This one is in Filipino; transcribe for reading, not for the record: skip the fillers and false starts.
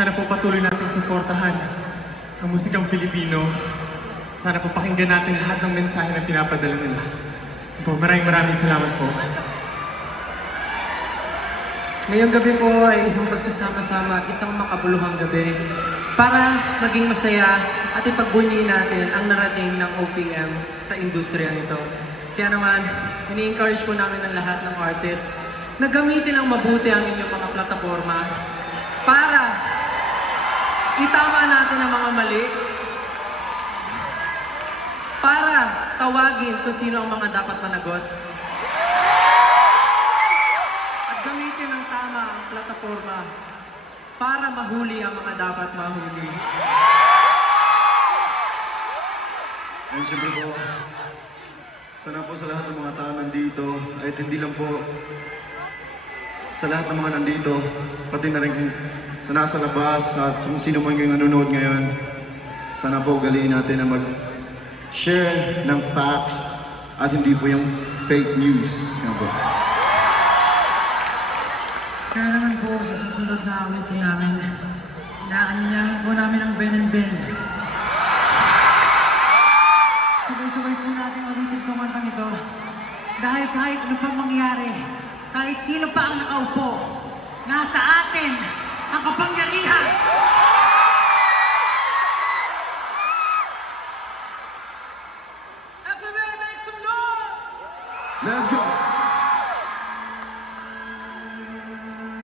Sana po patuloy natin suportahan ang musikang Pilipino. Sana po pakinggan natin lahat ng mensahe na pinapadala nila. Po, maraming salamat po. Ngayong gabi po ay isang pagsasama-sama, isang makabuluhang gabi para maging masaya at ipagbunyi natin ang narating ng OPM sa industriya nito. Kaya naman, ini-encourage po namin ang lahat ng artist na gamitin ang mabuti ang inyong mga plataforma para itama natin ang mga mali, para tawagin kung sino ang mga dapat managot, at gamitin ang tama ang plataforma para mahuli ang mga dapat mahuli. And siyempre po, sana po sa lahat ng mga tao nandito, at hindi lang po sa lahat ng mga nandito, pati na rin sa nasa labas at kung sino man yung nanonood ngayon, sana po ugaliin natin na mag-share ng facts at hindi po yung fake news. Yan po. Kaya naman po, sa susunod na awitin namin, inaanyayahan po namin ang Ben and Ben. Sabay-sabay po natin awitin itong kantang ito. Dahil kahit ano pang mangyari, kahit sino pa ang nakaupo, nasa atin ang kapangyarihan! FMA, make some noise! Let's go!